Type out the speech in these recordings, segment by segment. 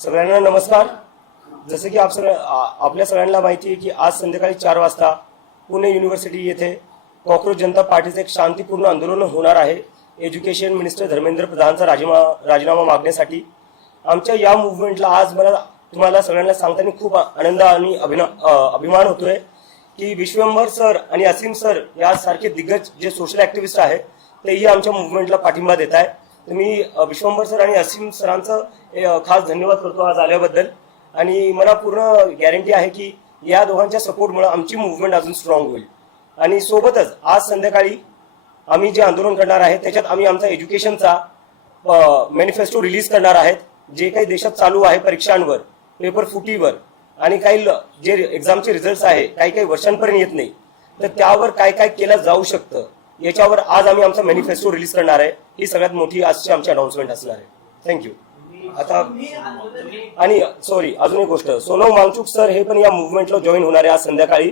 सगळ्यांना नमस्कार। जसे की आपल्या सगळ्यांना माहिती आहे की आज संध्याकाळी 4 वाजता पुणे युनिव्हर्सिटी येथे कॉकरोच जनता पार्टीचे एक शांतिपूर्ण आंदोलन होणार आहे। एज्युकेशन मिनिस्टर धर्मेंद्र प्रधानचा राजीनामा मागण्यासाठी आमच्या या मूव्हमेंटला आज मला तुम्हाला सगळ्यांना सांगताना खूप आनंद आणि अभिमान होतोय की विश्वंभर सर आणि असीम सर यासारखे दिग्गज जे सोशल ऍक्टिव्हिस्ट आहेत तेही आमच्या मूव्हमेंटला पाठिंबा देत आहे। मी विश्वंभर सर आणि असीम सरांचं खास धन्यवाद करतो आज आल्याबद्दल आणि मला पूर्ण गॅरंटी आहे की या दोघांच्या सपोर्टमुळे आमची मूव्हमेंट अजून स्ट्रॉंग होईल। आणि सोबतच आज संध्याकाळी आम्ही जे आंदोलन करणार आहे त्याच्यात आम्ही आमचा एज्युकेशनचा मॅनिफेस्टो रिलीज करणार आहेत। जे काही देशात चालू आहे परीक्षांवर, पेपर फुटीवर आणि काही जे एक्झामचे रिझल्ट्स आहे काही वर्षांपर्यंत येत नाही, तर त्यावर काय काय केलं जाऊ शकतं याच्यावर आज आम्ही आमचा मॅनिफेस्टो रिलीज करणार आहे। ही सगळ्यात मोठी आजची आमची अनाउन्समेंट असणार आहे। थँक्यू। आता आणि सॉरी अजून एक गोष्ट, सोनम वांगचुक सर हे पण या मूव्हमेंटला जॉईन होणार आहे आज संध्याकाळी।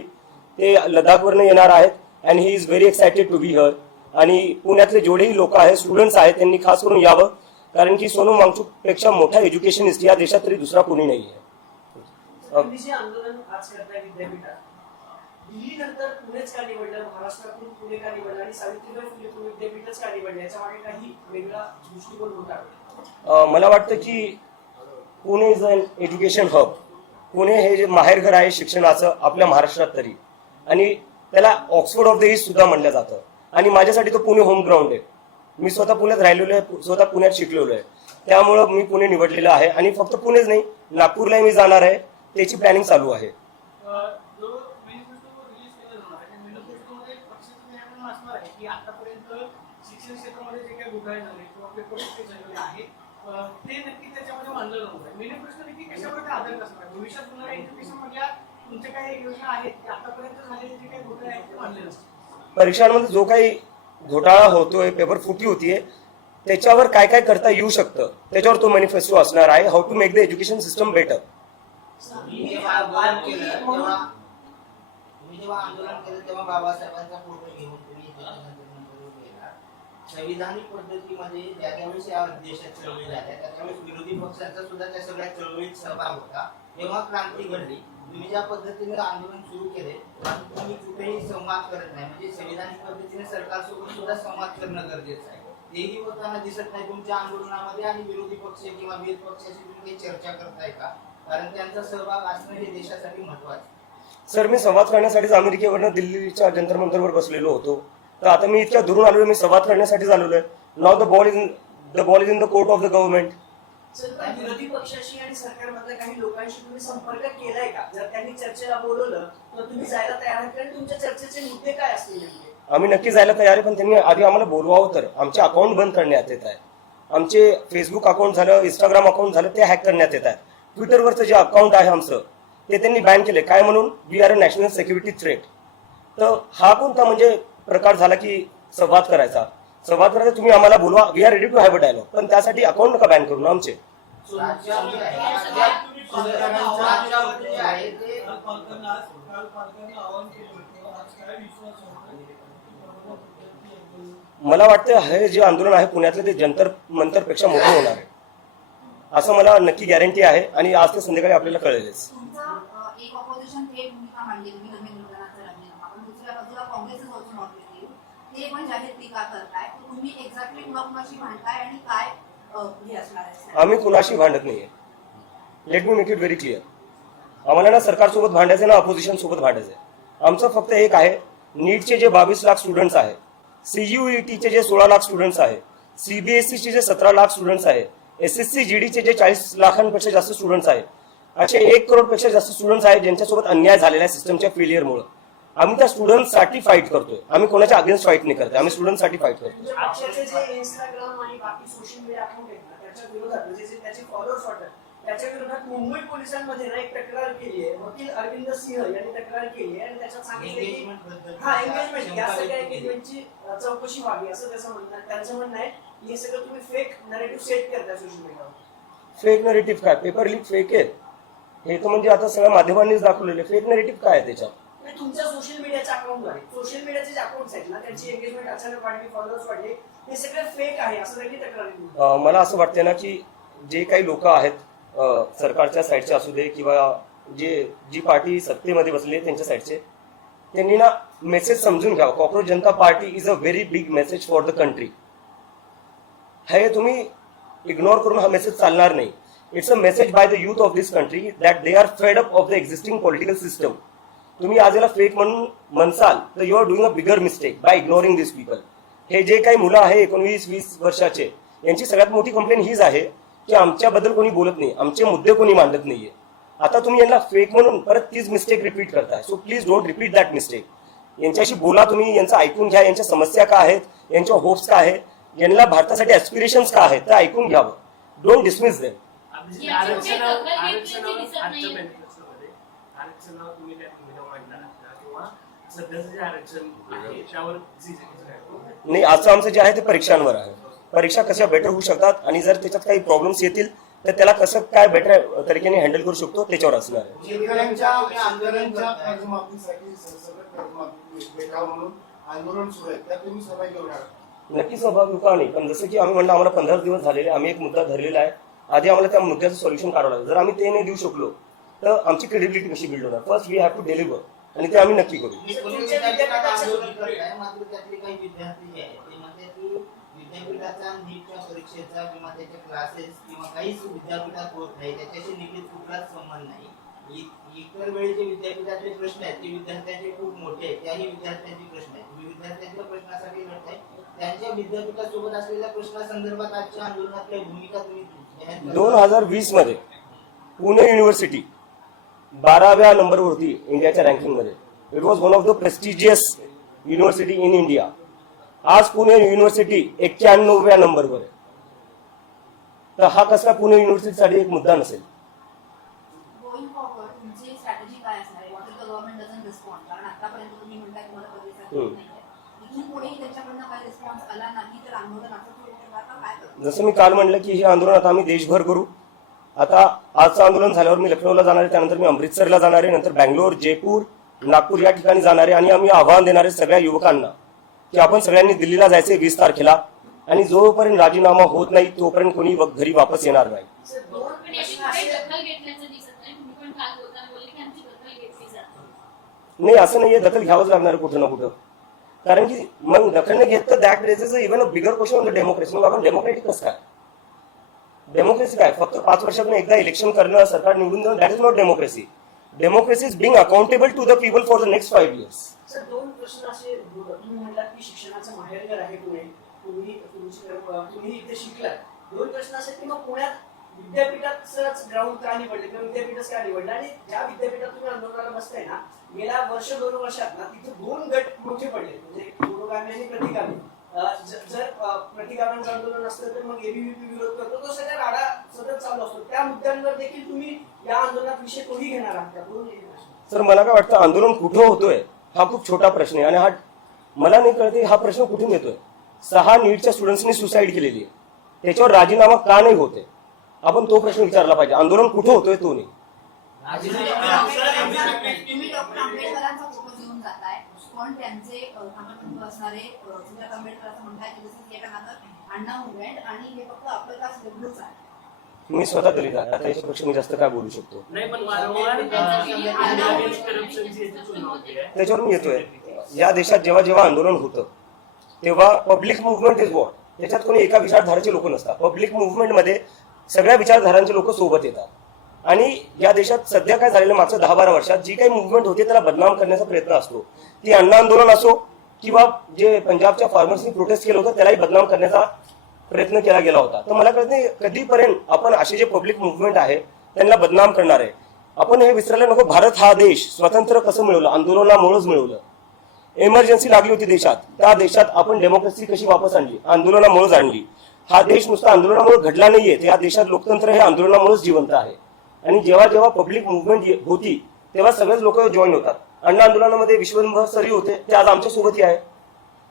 ते लडाखवरून येणार आहेत and he is very excited to be here. आणि पुण्यातले जेवढेही लोक आहेत, स्टुडंट्स आहेत, त्यांनी खास करून यावं, कारण की सोनम वांगचुक पेक्षा मोठा एज्युकेशनिस्ट या देशात तरी दुसरा कोणी नाही आहे। आंदोलन आज करताय विद्यापीठात, दिल्ली नंतर पुणेच का निवडलं, महाराष्ट्रातून पुणे का निवडलं आणि सावित्रीबाई फुले पुणे विद्यापीठच का निवडलं, याच्या मागे काही वेगळा दृष्टिकोन होता? मला वाटतं की Pune is an education hub. Pune हे जे माहेरघर आहे शिक्षणाचं आपल्या महाराष्ट्रात तरी, आणि त्याला ऑक्सफोर्ड ऑफ द ईस्ट सुद्धा म्हणलं जातं। आणि माझ्यासाठी तो पुणे होम ग्राउंड आहे। मी स्वतः पुण्यात राहिलेलो आहे, स्वतः पुण्यात शिकलेलो आहे, त्यामुळं मी पुणे निवडलेलं आहे। आणि फक्त पुणेच नाही, नागपूरलाही मी जाणार आहे, त्याची प्लॅनिंग चालू आहे। शिक्षण क्षेत्रामध्ये जे काही घोटाळे झाले किंवा पेपर फुटी झालेले आहे ते नक्की त्याच्यामध्ये मानलं नव्हतं। मॅनिफेस्टो नक्की कशाप्रकारे आधार असणार, भविष्यात पुन्हा एज्युकेशन मधल्या तुमच्या काही योजना आहेत की आतापर्यंत झालेले जे काही घोटाळे आहेत ते मानले नसतात? परीक्षांमध्ये जो काही घोटाळा होतोय, पेपर फुटी होतीये, त्याच्यावर काय काय करता येऊ शकतं त्याच्यावर तो मॅनिफेस्टो असणार आहे। How to make the education system better. जेव्हा आंदोलन केलं तेव्हा बाबासाहेबांचा फोटो घेऊन तुम्ही संविधानिक पद्धतीमध्ये ज्या त्यावेळेस या देशात चळवळी झाल्या त्यावेळेस विरोधी पक्षांचा सुद्धा त्या सगळ्या चळवळीत सहभाग होता। तेव्हा क्रांती घडली। तुम्ही ज्या पद्धतीने आंदोलन सुरू केले तुम्ही कुठेही संवाद करत नाही, म्हणजे संविधानिक पद्धतीने सरकारसोबत सुद्धा संवाद करणं गरजेचं आहे। तेही होताना दिसत नाही तुमच्या आंदोलनामध्ये। आणि विरोधी पक्ष किंवा विरोधी पक्षाशी तुम्ही काही चर्चा करताय का? कारण त्यांचा सहभाग असणं हे देशासाठी महत्वाचं आहे। सर, मी संवाद करण्यासाठीच अमेरिकेवरनं दिल्लीच्या जंतर मंतरवर बसलेलो होतो, तर आता मी इतक्या दुरून आलोय, मी संवाद करण्यासाठीच आलेलो आहे। Now the ball is in the court of the government. Sir, विरोधी पक्षाशी आणि सरकारमधल्या काही लोकांशी तुम्ही संपर्क केलाय का? जर त्यांनी चर्चेला बोलवलं तर तुम्ही जायला तयार आहात? कारण तुमच्या चर्चेचे मुद्दे काय असतील? आम्ही नक्की जायला तयार आहे, पण त्यांनी आधी आम्हाला बोलवावं तर। आमचे अकाउंट बंद करण्यात येत आहे, आमचे फेसबुक अकाउंट झालं, इंस्टाग्राम अकाउंट झालं, ते हॅक करण्यात येत आहे। ट्विटरवरचं जे अकाउंट आहे आमचं ते त्यांनी बॅन केले, काय म्हणून? We are a national security threat. तर हा कोणता म्हणजे प्रकार झाला की संवाद करायचा तुम्ही आम्हाला बोलवा, we are ready to have a dialogue, पण त्यासाठी अकाउंट नका बॅन करू ना आमचे। मला वाटतं हे जे आंदोलन आहे पुण्यातलं ते जंतर मंतरपेक्षा मोठं होणार आहे असं मला नक्की गॅरंटी आहे। आणि आज ते संध्याकाळी आपल्याला कळेलच। एक ऑपोजिशन थेट भूमिका मांडली तुम्ही धर्मेंद्र प्रधानांचा राजीनामा, पण दुसऱ्या बाजूला काँग्रेसच ऑल्सो नॉट केली, ते पण जाहीर टीका करताय। तुम्ही एक्झॅक्टली कुणाशी भांडताय आणि काय हे असणार आहे? आम्ही कुणाशी भांडत नाहीये, let me make it very clear. आम्हाला ना सरकारसोबत भांडायचं ना अपोजिशन सोबत भांडायचंय। आमचं फक्त एक आहे, नीटचे जे 22 लाख स्टुडंट्स आहेत, सीयूईटीचे जे 16 लाख स्टुडंट्स आहेत, सीबीएसईचे जे 17 लाख स्टुडंट्स आहेत, एसएससी जीडीचे जे 40 लाखांपेक्षा जास्त स्टुडंट्स आहेत, असे 1 करोडपेक्षा जास्त स्टुडंट्स आहेत ज्यांच्यासोबत अन्याय झालेला आहे सिस्टमच्या फेलियरमुळे। आम्ही त्या स्टुडंट्ससाठी फाईट करतोय, आम्ही कोणाच्या अगेन्स्ट फाईट नाही करत, आम्ही स्टुडंट्ससाठी फाईट करतोय। पक्षाचे जे इंस्टाग्राम आणि बाकी सोशल मीडिया अकाउंट आहेत ना त्याच्या विरोधात, म्हणजे जे त्याचे फॉलोअर्स वाटतात त्याच्या विरोधात मुंबई पोलिसांमध्ये ना एक तक्रार केली आहे। वकील अरविंद सिंह यांनी तक्रार केली आहे आणि त्याच्यात सांगितलं की एंगेजमेंट या सगळ्या एंगेजमेंटची चौकशी व्हावी असं त्यांचं म्हणणं आहे। हे सगळं तुम्ही फेक नरेटिव्ह सेट करताय सोशल मीडियावर। फेक नरेटिव्ह काय? पेपर लीक फेक आहे हे तर म्हणजे आता सगळ्या माध्यमांनीच दाखवलेले। फेक नरेटिव्ह काय आहे त्याच्यात? तुमच्या सोशल मीडियाच्या अकाउंटद्वारे, सोशल मीडियाचे जे अकाउंट्स आहेत ना त्यांची एंगेजमेंट अचानक वाढली, फॉलोअर्स वाढले, हे सगळं फेक आहे असं त्यांनी तक्रार केली। मला असं वाटतं ना की जे काही लोक आहेत सरकारच्या साईडचे असू दे किंवा जी पार्टी सत्तेमध्ये बसली त्यांच्या साईडचे, त्यांनी ना मेसेज समजून घ्यावा. Cockroach Janata Party is a very big message for the country. हे तुम्ही इग्नोर करून हा मेसेज चालणार नाही. It's a message by the youth of this country that they are fed up of the existing political system. तुम्ही आज याला fake म्हणून म्हणसाल तर you are doing a bigger mistake by ignoring this people. हे जे काही मुलं आहे 19-20 वर्षाचे, यांची सगळ्यात मोठी कंप्लेंट हीच आहे की आमच्याबद्दल कोणी बोलत नाही, आमचे मुद्दे कोणी मांडत नाहीये. आता तुम्ही यांना फेक म्हणून परत तीच मिस्टेक रिपीट करताय. So please don't repeat that mistake. यांच्याशी बोला तुम्ही, यांचं ऐकून घ्या, यांच्या समस्या काय आहेत, यांच्या होप्स काय आहेत, यांना भारतासाठी ऍस्पिरेशन्स काय आहेत ते ऐकून घ्यावं. Don't dismiss them. नाही, आजचं आमचं जे आहे ते परीक्षांवर आहे. परीक्षा कशा बेटर होऊ शकतात आणि जर त्याच्यात काही प्रॉब्लेम्स येतील तर त्याला कसं काय बेटर तरीकेने हँडल करू शकतो त्याच्यावर असणार आहे. शेतकऱ्यांच्या आंदोलनाच्या कर्जमाफीसाठी सरसकट कर्जमाफी भेटावं म्हणून आंदोलन सुरू आहे, त्यात तुम्ही सहभागी होणार? नक्की सहभागी का नाही, पण जसं की आम्ही म्हणलं आम्हाला 15 दिवस झालेले, आम्ही एक मुद्दा धरलेला आहे. आधी आम्हाला त्या मुद्द्याचं सोल्युशन काढावं लागेल. जर आम्ही ते नाही देऊ शकलो तर आमची क्रेडिबिलिटी कशी बिल्ड होणार? First we have to deliver, आणि ते आम्ही नक्की करू. मात्र त्यातले काही विद्यार्थी जे आहेत ते म्हणतात की विद्यापीठाचा नीटच्या परीक्षेचा किंवा त्याचे क्लासेस किंवा काहीच विद्यापीठात होत नाही, त्याच्याशी निगडीत कुठलाच संबंध नाही. इतर वेळी जे विद्यापीठातले प्रश्न आहेत ते विद्यार्थ्यांचे खूप मोठे आहेत, त्याही विद्यार्थ्यांचे प्रश्न आहेत. तुम्ही विद्यार्थ्यांच्या प्रश्नासाठी लढताय, त्यांच्या विद्यापीठासोबत असलेल्या प्रश्नासंदर्भात आजच्या आंदोलनात काही भूमिका तुम्ही 2020 मध्ये पुणे युनिव्हर्सिटी 12व्या नंबरवरती इंडियाच्या रँकिंगमध्ये. It was one of the prestigious university in India. आज पुणे युनिव्हर्सिटी 91व्या नंबरवर आहे. तर हा कसा पुणे युनिव्हर्सिटीसाठी एक मुद्दा नसेल? गोइंग फॉरवर्ड तुमची स्ट्रॅटेजी काय असणार आहे? What is the government doesn't respond? कारण आतापर्यंत तुम्ही म्हणताय तुम्हाला पदवीसाठी नाहीये, इथून पुढेही त्यांच्याकडनं काही रिस्पॉन्स आला नाही तर आंदोलन असं सुरू होणार का? काय करणार? जसं मी काल म्हणलं की हे आंदोलन आता आम्ही देशभर करू. आता आजचं आंदोलन झाल्यावर मी लखनौला जाणार आहे, त्यानंतर मी अमृतसरला जाणार आहे, नंतर बँगलोर, जयपूर, नागपूर या ठिकाणी जाणार आहे. आणि आम्ही आव्हान देणार आहे सगळ्या युवकांना की आपण सगळ्यांनी दिल्लीला जायचे 20 तारखेला, आणि जोपर्यंत राजीनामा होत नाही तोपर्यंत कोणी घरी वापस येणार नाही. नाही, असं नाहीये, दखल घ्यावंच लागणार आहे कुठं ना कुठं. कारण की मग दखल नाही घेत तर that raises even a bigger question on the democracy. मग आपण डेमोक्रेटिक कसं काय? डेमोक्रेसी काय? फक्त 5 वर्षातून एकदा इलेक्शन करणं, सरकार निवडून देणं, that is not democracy. Democracy is being accountable to the people for the next 5 years. Sir, 2 प्रश्न असे. तुम्ही म्हणलात की शिक्षणाचं माहेरघर आहे पुणे, तुम्ही इथे शिकलात. 2 प्रश्न असे की मग पुण्यात विद्यापीठाचंच ग्राउंड का निवडले किंवा विद्यापीठच का निवडलं? आणि ज्या विद्यापीठात तुम्ही आंदोलनाला बसताय ना, गेल्या 2 वर्षात ना तिथे 2 गट मोठे पडले, म्हणजे पुरोगामी आणि प्रतिगामी. जर प्रतिगाम्यांचं आंदोलन असतं तर मग एबीव्हीपी विरोध करतो, तो सगळा राडा सतत चालू असतो. त्या मुद्द्यांवर देखील तुम्ही या आंदोलनात विषय कोणी घेणार आहात? सर, मला काय वाटतं, आंदोलन कुठं होतोय हा खूप छोटा प्रश्न आहे. आणि हा मला नाही कळते हा प्रश्न कुठून येतोय. 6 नीटच्या स्टुडंट्सनी सुसाईड केलेली आहे, त्याच्यावर राजीनामा का नाही होते? आपण तो प्रश्न विचारला पाहिजे. आंदोलन कुठं होतोय तो नाही. तुम्ही डॉक्टर आंबेडकरांचा फोटो घेऊन जाताय, पण त्यांचे कामबंधू असणारे सुजात आंबेडकर असं म्हणताय की जसं की एका हातात अण्णा मुवमेंट आणि हे फक्त आपलं कास वेगळंच आहे. मी स्वतः दलित आहे, आता याच्यापेक्षा मी जास्त काय बोलू शकतो? त्याच्यावर मी येतोय. या देशात जेव्हा जेव्हा आंदोलन होतं तेव्हा पब्लिक मुव्हमेंट इज वॉट. त्याच्यात कोणी एका विचारधाराचे लोक नसतात. पब्लिक मुव्हमेंटमध्ये सगळ्या विचारधारांचे लोक सोबत येतात. आणि या देशात सध्या काय झालेलं, मागच्या 10-12 वर्षात जी काही मुव्हमेंट होते त्याला बदनाम करण्याचा प्रयत्न असतो. ती अण्णा आंदोलन असो किंवा जे पंजाबच्या फार्मर्सनी प्रोटेस्ट केलं होतं त्यालाही बदनाम करण्याचा प्रयत्न केला गेला होता. तर मला कळत नाही कधीपर्यंत आपण असे जे पब्लिक मुव्हमेंट आहे त्यांना बदनाम करणार आहे. आपण हे विसरायला नको. भारत हा देश स्वतंत्र कसं मिळवलं? आंदोलनामुळेच मिळवलं. इमर्जन्सी लागली होती देशात, त्या देशात आपण डेमोक्रेसी कशी वापस आणली? आंदोलनामुळेच आणली. हा देश नुसता आंदोलनामुळे घडला नाहीये, या देशात लोकतंत्र हे आंदोलनामुळेच जिवंत आहे. आणि जेव्हा जेव्हा पब्लिक मुव्हमेंट होती तेव्हा सगळेच लोक जॉईन होतात. अण्णा आंदोलनामध्ये विश्वंभर सरी होते, ते आज आमच्या सोबतही आहे.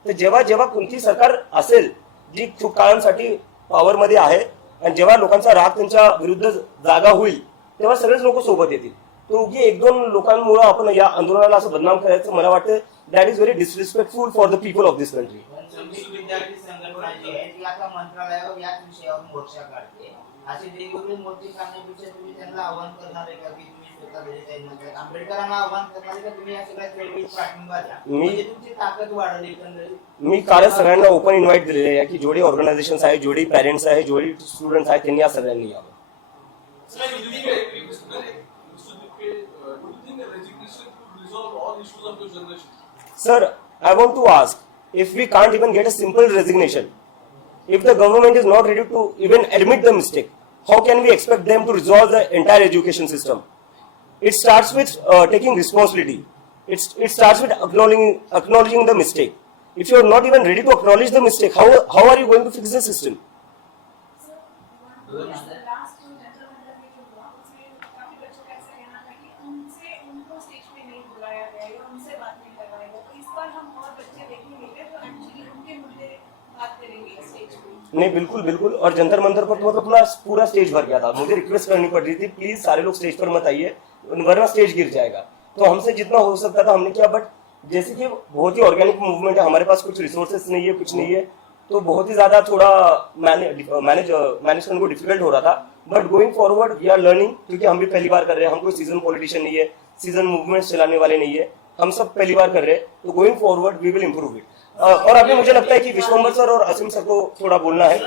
तर जेव्हा जेव्हा कोणती सरकार असेल जी खूप काळांसाठी पॉवरमध्ये आहे आणि जेव्हा लोकांचा राग त्यांच्या विरुद्ध जागा होईल तेव्हा सगळेच लोक सोबत येतील. तो उगी 1-2 लोकांमुळे आपण या आंदोलनाला असं बदनाम करायचं मला वाटतं that is very disrespectful for the people of this country. विद्यार्थी संघटना जी आहे ती आता मंत्रालयावर याच विषयावर मोर्चा काढते अशी वेगवेगळी मूर्ती काढण्यापेक्षा तुम्ही त्यांना आव्हान करणार आहे का की तुम्ही स्वतः vegetarian मध्ये आंबेडकरांना आव्हान करणार आहे का तुम्ही या सगळ्या चळवळीत पाठिंबा द्या म्हणजे तुमची ताकद वाढेल एकंदरीत. मी कालच सगळ्यांना ओपन इन्व्हाइट दिलेले आहे की जेवढे ऑर्गनायझेशन्स आहे, जेवढे पेरेंट्स आहे, जेवढे स्टुडंट्स आहेत, त्यांनी या सगळ्यांनी यावं. Sir, I want to ask, if we can't even get a simple resignation, if the government is not ready to even admit the mistake, how can we expect them to resolve the entire education system? It starts with taking responsibility. It starts with acknowledging the mistake. If you are not even ready to acknowledge the mistake, how are you going to fix the system? Last जो general मंडल में जो हुआ उसमें काफी बच्चों का ऐसा कहना था कि उनको स्टेज पे नहीं बुलाया गया या उनसे बात नहीं करवाया गया, तो इस बार हम और बच्चे देखेंगे तो एक्चुअली उनके मुद्दे बात करेंगे स्टेज पे. नहीं, बिल्कुल बिल्कुल. और जंतर मंतर पर तो मतलब पूरा स्टेज भर गया था. मुझे रिक्वेस्ट करनी पड़ रही थी, प्लीज सारे लोग स्टेज पर मत आइए वरना स्टेज गिर जाएगा. तो हमसे जितना हो सकता था हमने किया, बट जैसे कि बहुत ही ऑर्गेनिक मूवमेंट है, हमारे पास कुछ रिसोर्सेस नहीं है, कुछ नहीं है, तो बहुत ही ज्यादा थोड़ा मैनेज करने को डिफिकल्ट हो रहा था. But going forward we are learning, क्योंकि हम भी पहली बार कर रहे हैं. हम कोई सीजन पॉलिटिशियन नहीं है, सीजन मूवमेंट चलाने वाले नहीं है, हम सब पहली बार कर रहे हैं. तो going forward we will improve it. और अभी मुझे लगता है कि विश्वम्बर सर और असीम सर को थोड़ा बोलना है.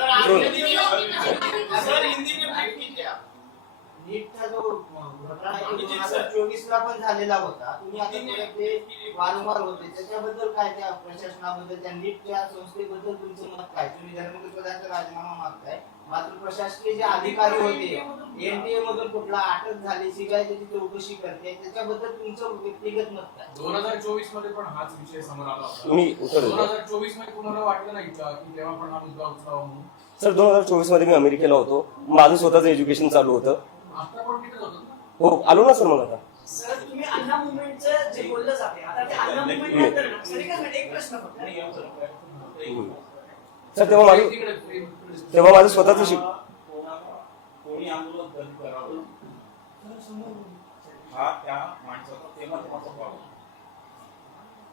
नीटचा जो घटना आहे तो 2024 ला पण झालेला होता. तुम्ही आता परत ते वारंवार होते त्याच्याबद्दल काय, त्या प्रशासनाबद्दल, त्या नीटच्या संस्थेबद्दल तुमचं मत काय? तुम्ही धर्मेंद्र प्रधानचा राजीनामा मागताय, मात्र प्रशासकीय जे अधिकारी होते एनटीए मधून कुठला अटक झाली, सीबीआय त्याची चौकशी करते, त्याच्याबद्दल तुमचं व्यक्तिगत मत काय? 2024 मध्ये पण हाच विषय समोर आला होता. मी उत्तर देतो. 2024 मध्ये तुम्हाला वाटलं नाही का की तेव्हा पण हा मुद्दा उचलावा म्हणून? सर, 2024 मध्ये मी अमेरिकेला होतो, माझं स्वतःचं एज्युकेशन चालू होतं. आता पण तिथेच होतं ना? हो, आलो ना सर मग आता. सर तुम्ही अण्णा मुवमेंटचं जे बोललं जाते आता ते अण्णा मुवमेंट नंतर ना, सर एकच मिनिट, एक प्रश्न फक्त. सर तेव्हा माझं स्वतःचं कोणी आंदोलन बंद करावं हा त्या माणसाचा तेव्हा स्वभाव.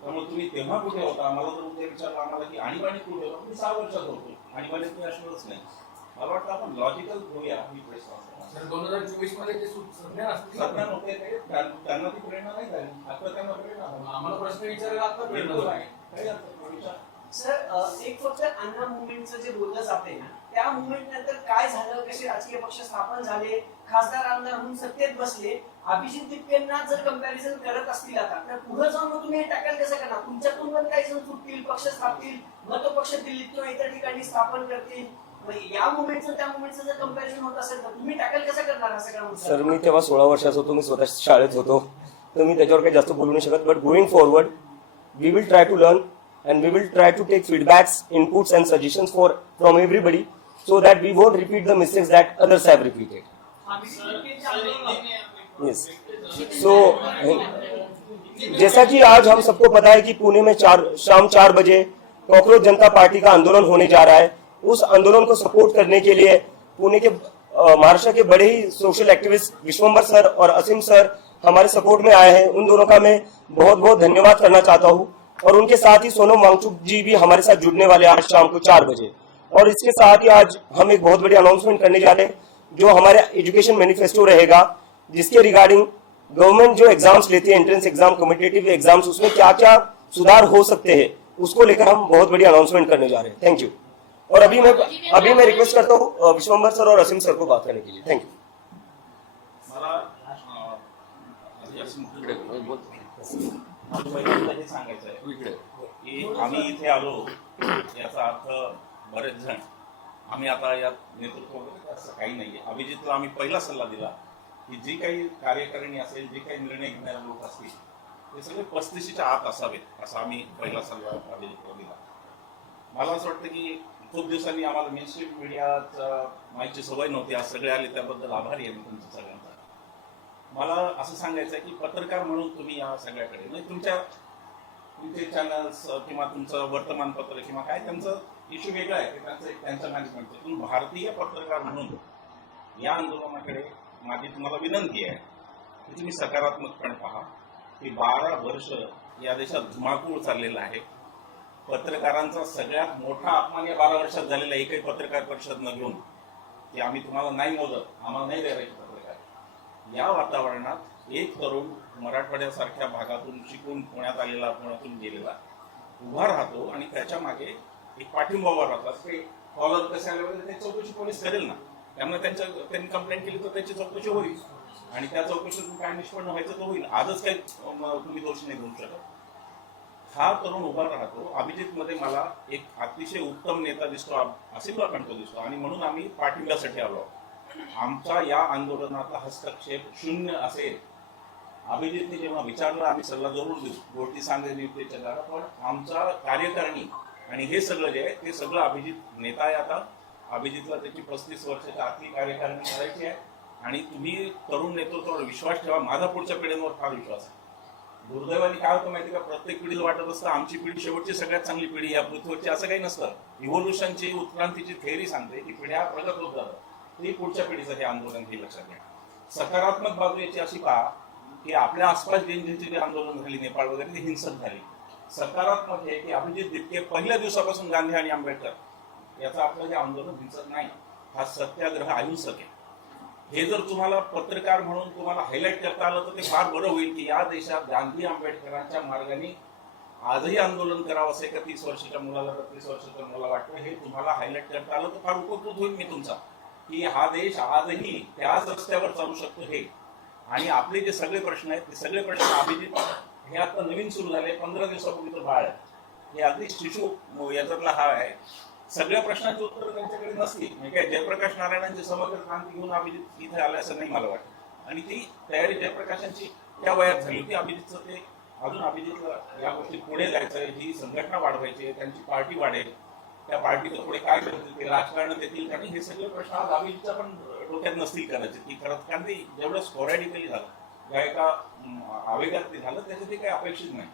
त्यामुळे तुम्ही तेव्हा कुठे होता? मला जर उद्या विचारलं आम्हाला की आणीबाणी कुठे होता, तुम्ही 6 वर्षात होतो. आणीबाणी तुम्ही असणारच नाही. मला वाटतं आपण लॉजिकल होऊया ही प्रश्न. 2024 मध्ये ते सज्ञान असतील. सज्ञान होते ते, त्यांना ती प्रेरणा नाही झाली. आता त्यांना प्रेरणा झाली. आम्हाला प्रश्न विचारायला आता प्रेरणा झाली. काही अर्थ नाही. विचार. सर एक फक्त अण्णा मुवमेंटचं जे बोललं जाते ना, त्या मुवमेंट नंतर काय झालं, कसे राजकीय पक्ष स्थापन झाले, खासदार आमदार म्हणून सत्तेत बसले, अभिजित तिप्पेंना जर कंपॅरिझन करत असतील आता, तर पुढे जाऊन मग तुम्ही हे टॅकल कसं करणार? तुमच्यातून पण काही जण सुटतील, पक्ष स्थापतील, मग तो पक्ष दिल्लीत किंवा इतर ठिकाणी स्थापन करतील. या मुवमेंटचं त्या मुवमेंटचं जर कंपॅरिझन होत असेल तर तुम्ही टॅकल कसं करणार हा सगळा मुद्दा? सर, मी तेव्हा 16 वर्षाचा होतो, मी स्वतः शाळेत होतो, तर मी त्याच्यावर काही जास्त बोलू नाही शकत. But going forward we will try to learn and we will try to take feedbacks, inputs and suggestions from everybody so that we won't repeat the mistakes that others have repeated. Yes. So जैसा कि आज हम सबको पता है कि पुणे में शाम 4 बजे cockroach जनता party का आंदोलन होने जा रहा है. उस आंदोलन को सपोर्ट करने के लिए पुणे के महाराष्ट्र के बड़े ही सोशल एक्टिविस्ट विश्वम्बर सर और असीम सर हमारे सपोर्ट में आए हैं. उन दोनों का मैं बहुत बहुत धन्यवाद करना चाहता हूँ. और उनके साथ ही सोनम वांगचुक जी भी हमारे साथ जुड़ने वाले आज शाम को 4 बजे. और इसके साथ ही आज हम एक बहुत बड़ी अनाउंसमेंट करने जा रहे हैं, जो हमारे एजुकेशन मैनिफेस्टो रहेगा, जिसके रिगार्डिंग गवर्नमेंट जो एग्जाम्स लेती है, एंट्रेंस एग्जाम, कॉम्पिटिटिव एग्जाम्स, उसमें क्या क्या सुधार हो सकते हैं, उसको लेकर हम बहुत बड़ी अनाउंसमेंट करने जा रहे हैं. Thank you. और अभी मैं रिक्वेस्ट करता हूँ विश्वम्बर सर और असीम सर को बात करने के लिए. Thank you. पहिल्यांदा हे सांगायचं आहे की आम्ही इथे आलो याचा अर्थ बरेच जण आम्ही आता यात नेतृत्व वगैरे असं काही नाहीये. अभिजितला आम्ही पहिला सल्ला दिला की जी काही कार्यकारिणी असेल, जे काही निर्णय घेणारे लोक असतील, ते सगळे 35च्या आत असावेत असा आम्ही पहिला सल्ला अभिजितला दिला. मला असं वाटतं की खूप दिवसांनी आम्हाला मेनस्ट्रीम मीडियाचा माहिती सवय नव्हती, आज सगळे आले, त्याबद्दल आभारी आहे मी तुमच्या सगळ्यांचा. मला असं सांगायचं आहे की पत्रकार म्हणून तुम्ही या सगळ्याकडे म्हणजे तुमचे चॅनल्स किंवा तुमचं वर्तमानपत्र किंवा काय त्यांचं इश्यू वेगळा आहे, त्यांचं मॅनेजमेंटचं. पण भारतीय पत्रकार म्हणून या आंदोलनाकडे माझी तुम्हाला विनंती आहे की तुम्ही सकारात्मकपणे पहा की 12 वर्ष या देशात धुमाकूळ चाललेला आहे. पत्रकारांचा सगळ्यात मोठा अपमान या 12 वर्षात झालेला एकही पत्रकार परिषद न घेऊन की आम्ही तुम्हाला नाही मोदत, आम्हाला नाही द्यायचे पत्रकार, या वातावरणात एक तरुण मराठवाड्यासारख्या भागातून शिकून पुण्यात आलेला, पुण्यातून गेलेला उभा राहतो आणि त्याच्या मागे एक पाठिंबा उभा राहतात. ते फॉलोअर कसे आले वगैरे ते चौकशी पोलीस करेल ना, त्यामुळे त्यांनी कंप्लेंट केली तर त्याची चौकशी होईल आणि त्या चौकशीतून काय निष्पन्न व्हायचं तो होईल. आजच काही तुम्ही दोष नाही घेऊ शकत. हा तरुण उभा राहतो. अभिजित मध्ये मला एक अतिशय उत्तम नेता दिसतो, असे लोकांना दिसतो आणि म्हणून आम्ही पाठिंब्यासाठी आलो. आमचा या आंदोलनातला हस्तक्षेप शून्य असेल. अभिजितने जेव्हा विचारलं आम्ही सल्ला जरूर देऊ, गोष्टी सांगेल युक्तीच्या द्वारा, पण आमचा कार्यकारिणी आणि हे सगळं जे आहे ते सगळं अभिजित नेता आहे. आता अभिजितला त्याची 35 वर्षाची आतली कार्यकारिणी करायची आहे आणि तुम्ही तरुण नेतृत्वावर विश्वास ठेवा. माझा पुढच्या पिढ्यांवर फार विश्वास आहे. दुर्दैवाने काय होतं माहिती का, प्रत्येक पिढीला वाटत असतं आमची पिढी शेवटची सगळ्यात चांगली पिढी या पृथ्वीवरची. असं काही नसतं. इव्होल्युशनची, उत्क्रांतीची थेअरी सांगते की पिढ्या प्रगत होत जातात. ती पुढच्या पिढीचं हे आंदोलन हे लक्षात घ्या. सकारात्मक बाजू याची अशी पहा की आपल्या आसपास जी आंदोलन झाली नेपाळ वगैरे ती हिंसक झाली. सकारात्मक हे की अभिजित दिपके पहिल्या दिवसापासून गांधी आणि आंबेडकर याचं आपलं हे आंदोलन हिंसक नाही, हा सत्याग्रह अहिंसक आहे. हे जर तुम्हाला पत्रकार म्हणून तुम्हाला हायलाईट करता आलं तर ते फार बरं होईल की या देशात गांधी आंबेडकरांच्या मार्गाने आजही आंदोलन करावं असे का 30 वर्षाच्या मुलाला 30 वर्षाच्या मुलाला वाटतं. हे तुम्हाला हायलाईट करता आलं तर फार उपकृत होईल मी तुमचा, की हा देश आजही त्याच रस्त्यावर चालू शकतो. हे आणि आपले जे सगळे प्रश्न आहेत ते सगळे प्रश्न अभिजित हे आता नवीन सुरू झाले. 15 दिवसापूर्वीचं बाळ आहे, हे अगदी शिशु याच्यातला हा आहे. सगळ्या प्रश्नांची उत्तर त्यांच्याकडे नसतील. म्हणजे काय जयप्रकाश नारायणांची समग्र क्रांती घेऊन अभिजित इथे आलं असं नाही मला वाटतं. आणि ती तयारी जयप्रकाशांची त्या वयात झाली होती. अभिजितचं ते अजून अभिजितला या गोष्टी पुढे जायचं आहे, ही संघटना वाढवायची, त्यांची पार्टी वाढेल, त्या पार्टीचं पुढे काय करतील, ते राजकारणात येतील का नाही, हे सगळे प्रश्न आज अभिजितच्या पण डोक्यात नसतील करायचे. ती करत कारण ते जेवढं स्पॉरॅडिकली झालं, ज्या एका आवेगात ते झालं त्याचं ते काही अपेक्षित नाही.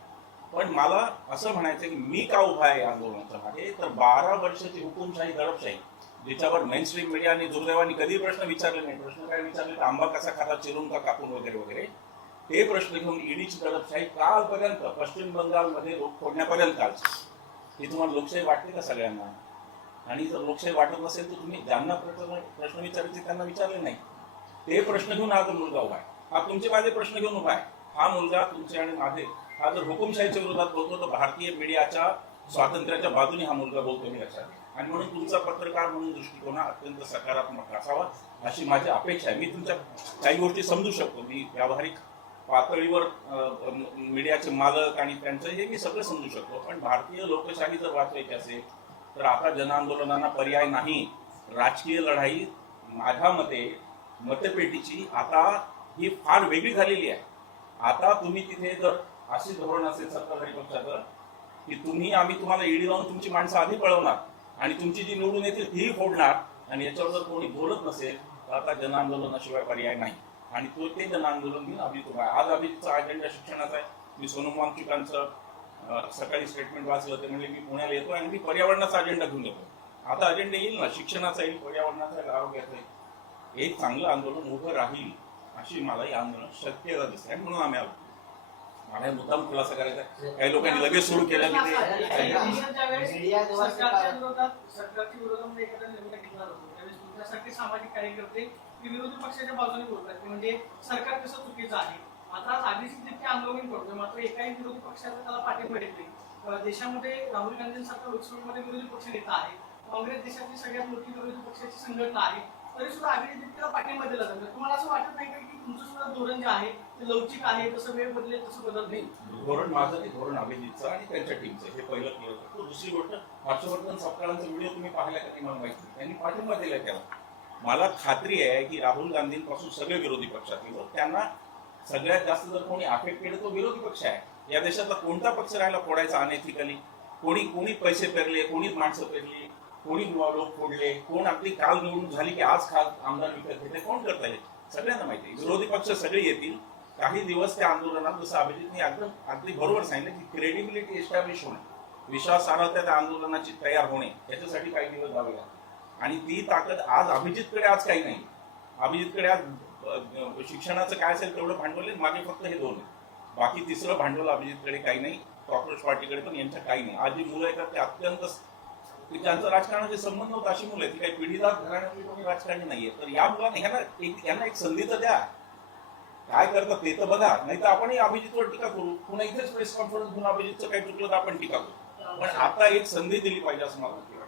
पण मला असं म्हणायचं की मी का उभा आहे आंदोलनाच्या मागे, तर 12 वर्षाची हुकुमशाही, दडपशाही, ज्याच्यावर मेनस्ट्रीम मीडियाने दुर्दैवाने कधी प्रश्न विचारले नाही. प्रश्न काय विचारले तर आंबा कसा खाता, चिरून का कापून वगैरे वगैरे, ते प्रश्न घेऊन ईडीची दडपशाही कालपर्यंत, पश्चिम बंगालमध्ये रोख फोडण्यापर्यंत ही तुम्हाला लोकशाही वाटते का सगळ्यांना? आणि जर लोकशाही वाटत नसेल तर तुम्ही ज्यांना प्रश्न विचारायचे त्यांना विचारले नाही. ते प्रश्न घेऊन हा मुलगा उभा आहे. हा तुमचे माझे प्रश्न घेऊन उभा आहे. हा मुलगा तुमचे आणि माझे, हा जर हुकुमशाहीच्या विरोधात बोलतो तर भारतीय मीडियाच्या स्वातंत्र्याच्या बाजूने हा मुलगा बोलतो हे लक्षात घ्या. आणि म्हणून तुमचा पत्रकार म्हणून दृष्टिकोन अत्यंत सकारात्मक असावा अशी माझी अपेक्षा आहे. मी तुमच्या काही गोष्टी समजू शकतो. मी व्यावहारिक पातळीवर मीडियाचे मालक आणि त्यांचं हे मी सगळं समजू शकतो. पण भारतीय लोकशाही जर वाचवायची असेल तर आता जनआंदोलनांना पर्याय नाही. राजकीय लढाई माझ्या मते मतपेटीची आता ही फार वेगळी झालेली आहे. आता तुम्ही तिथे जर अशी धोरण असेल सत्ताधारी पक्षाचं की आम्ही तुम्हाला ईडी लावून तुमची माणसं आधी पळवणार आणि तुमची जी निवडून येतील तीही फोडणार, आणि याच्यावर जर कोणी बोलत नसेल तर आता जनआंदोलनाशिवाय पर्याय नाही. आणि ते जनआंदोलन घेऊन अभिजित उभा आहे. आज अभिजितचा अजेंडा शिक्षणाचा आहे. मी सोनम वांगचुकांचं सकाळी स्टेटमेंट वाचलं, ते म्हणजे मी पुण्याला येतो आणि मी पर्यावरणाचा अजेंडा घेऊन येतो. आता अजेंडा येईल ना, शिक्षणाचा येईल, पर्यावरणाचा येईल, आरोग्याचा येईल. एक चांगलं आंदोलन उभं राहील अशी मला या आंदोलन शक्यता दिसते आणि म्हणून आम्ही आलो. मला मुद्दाम खुलासा करायचा. काही लोकांनी लगेच सुरू केलं की सरकारच्या विरोधामध्ये एखादा निर्णय घेतला जातो त्यावेळेस तुमच्यासाठी सामाजिक कार्यकर्ते विरोधी पक्षाच्या बाजूने बोलतात की म्हणजे सरकार कसं चुकीचं आहे. आता अभिजित जितके आंदोलन करतोय मात्र एकाही विरोधी पक्षाचा त्याला पाठिंबा देत नाही. देशामध्ये राहुल गांधींसारखा लोकसभेमध्ये विरोधी पक्ष नेता आहे. काँग्रेस देशातली सगळ्यात मोठी विरोधी पक्षाची संघटना आहे. तरी सुद्धा अभिजित तितक्याला पाठिंबा दिला जातो. तुम्हाला असं वाटत नाही का की तुमचं सुद्धा धोरण जे आहे ते लवचिक आहे, तसं वेळ बदलेल तसं बदलत नाही? धोरण माझं ते धोरण अभिजितचं आणि त्यांच्या टीमचं हे पहिलं क्लिअर करतो. दुसरी गोष्ट, हर्षवर्धन सपकाळांचा व्हिडिओ तुम्ही पाहिला का नाही मला माहिती. त्यांनी पाठिंबा दिला त्याला. मला खात्री आहे की राहुल गांधींपासून सगळे विरोधी पक्षातील लोक, त्यांना सगळ्यात जास्त जर कोणी अफेक्ट केलं तो विरोधी पक्ष आहे. या देशातला कोणता पक्ष राहिला फोडायचा अनएथिकली? कोणी पैसे पेरले, कोणी माणसं पेरली, कोणी लोक फोडले, कोण आपली काल निवडणूक झाली की आज काल आमदार विकत घेतले, कोण करता येईल? सगळ्यांना माहिती आहे. विरोधी पक्ष सगळे येतील. काही दिवस त्या आंदोलनात, जसं अभिजितने अगदी बरोबर सांगितलं की क्रेडिबिलिटी एस्टॅब्लिश होणे, विश्वासार्हता त्या आंदोलनाची तयार होणे, याच्यासाठी काही दिवस जावे लागतात. आणि ती ताकद आज अभिजितकडे आज काही नाही. अभिजितकडे आज शिक्षणाचं काय असेल तेवढं भांडवल आहे. मागे फक्त हे दोन आहे. बाकी तिसरं भांडवल अभिजितकडे काही नाही. कॉक्रोच पार्टीकडे पण यांच्या काही नाही. आज जी मुलं येतात ते अत्यंत की ज्यांचं राजकारणाशी संबंध नव्हता अशी मुलं आहेत, ती काही पिढीदार घराण्यातली कोणी राजकारणी नाहीये. तर या मुलांना यांना एक संधी तर द्या. काय करतात ते तर बघा, नाही तर आपणही अभिजितवर टीका करू. पुन्हा इथेच प्रेस कॉन्फरन्स घेऊन अभिजितचं काही चुकलं तर आपण टीका करू. पण आता एक संधी दिली पाहिजे असं मला वाटतं.